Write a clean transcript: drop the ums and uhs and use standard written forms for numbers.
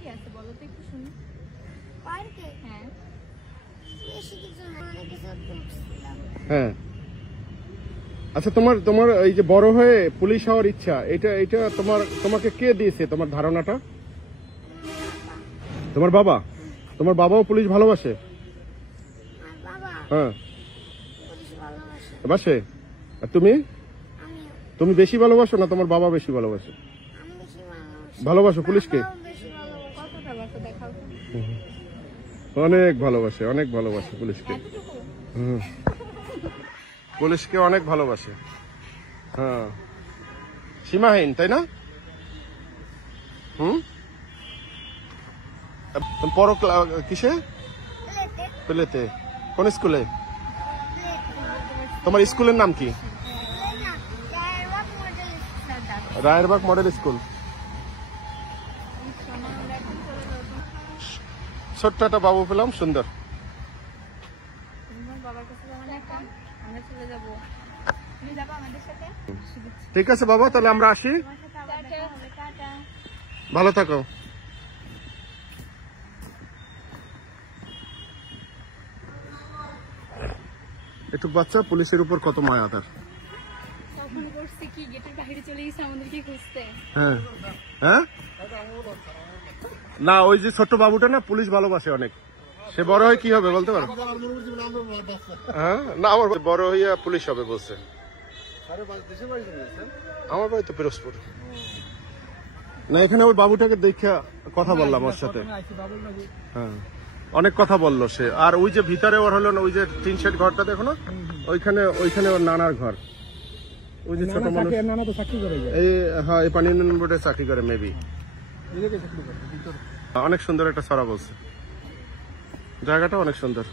কি আছে বলো তো একটু শুনি। পার্কে হ্যাঁ বেশি কিছু না, অনেক কিছু দেখছিলাম। হ্যাঁ, আচ্ছা তোমার তোমার এই যে বড় হয়ে পুলিশ হওয়ার ইচ্ছা, এটা এটা তোমাকে কে দিয়েছে তোমার ধারণাটা? তোমার বাবা? তোমার বাবাও পুলিশ ভালোবাসে? আর বাবা হ্যাঁ পুলিশ ভালোবাসে। বাসে। আর তুমি? আমিও। তুমি বেশি ভালোবাসো না তোমার বাবা বেশি ভালোবাসে? আমি বেশি ভালোবাসি। ভালোবাসো পুলিশকে? বাবাও বেশি ভালোবাসে। কতটা বাসা দেখাও তো। অনেক ভালোবাসে, অনেক ভালোবাসে পুলিশকে। এতটুকু? হুম, পুলিশকে অনেক ভালোবাসে। হ্যাঁ, সীমাহীন, তাই না? হুম, তুমি পড়ো কিসে? প্লেতে প্লেতে। কোন স্কুলে? প্লেতে তোমার স্কুলের নাম কি? না, Dayerbag model school. Rayerbag model school. শোনো, আমরা এখন চলে যাবো। ছোট্ট একটা বাবু পেলাম, সুন্দর। তোমার বাবার কাছে যাবো না এখন? আমরা চলে যাবো। তুমি যাবো আমাদের সাথে? ঠিক আছে বাবা, তাহলে আমরা আসি। তোমার সাথে আবার দেখা হবে। টাটা। ভালো থাকো। একটু বাচ্চা, পুলিশের উপর কত মায়া তার। তখন করছে কি, গেটের বাইরে চলে গেছে আমাদেরকে খুঁজতে। হ্যাঁ হ্যাঁ, না ওই যে ছোট্ট বাবুটা না পুলিশ ভালোবাসে অনেক। সে বড় হয় কি হবে বলতে পারো? হ্যাঁ, না আমার বড় হইয়া পুলিশ হবে বলছে। আমার বাড়ি তো পিরোজপুর। না, এখানে ওই বাবুটাকে দেখে কথা বললাম ওর সাথে। হ্যাঁ, অনেক কথা বললো সে। আর ওই যে ভিতরে ওর হলো না, ওই যে টিন শেড ঘরটা দেখো না, ওইখানে ওইখানে ওর নানার ঘর। ওই যে ছোট মানুষ, এই হ্যাঁ এই পানি উন্নয়ন বোর্ডে চাকরি করে মেবি। অনেক সুন্দর একটা ছড়া বলছে, জায়গাটা অনেক সুন্দর।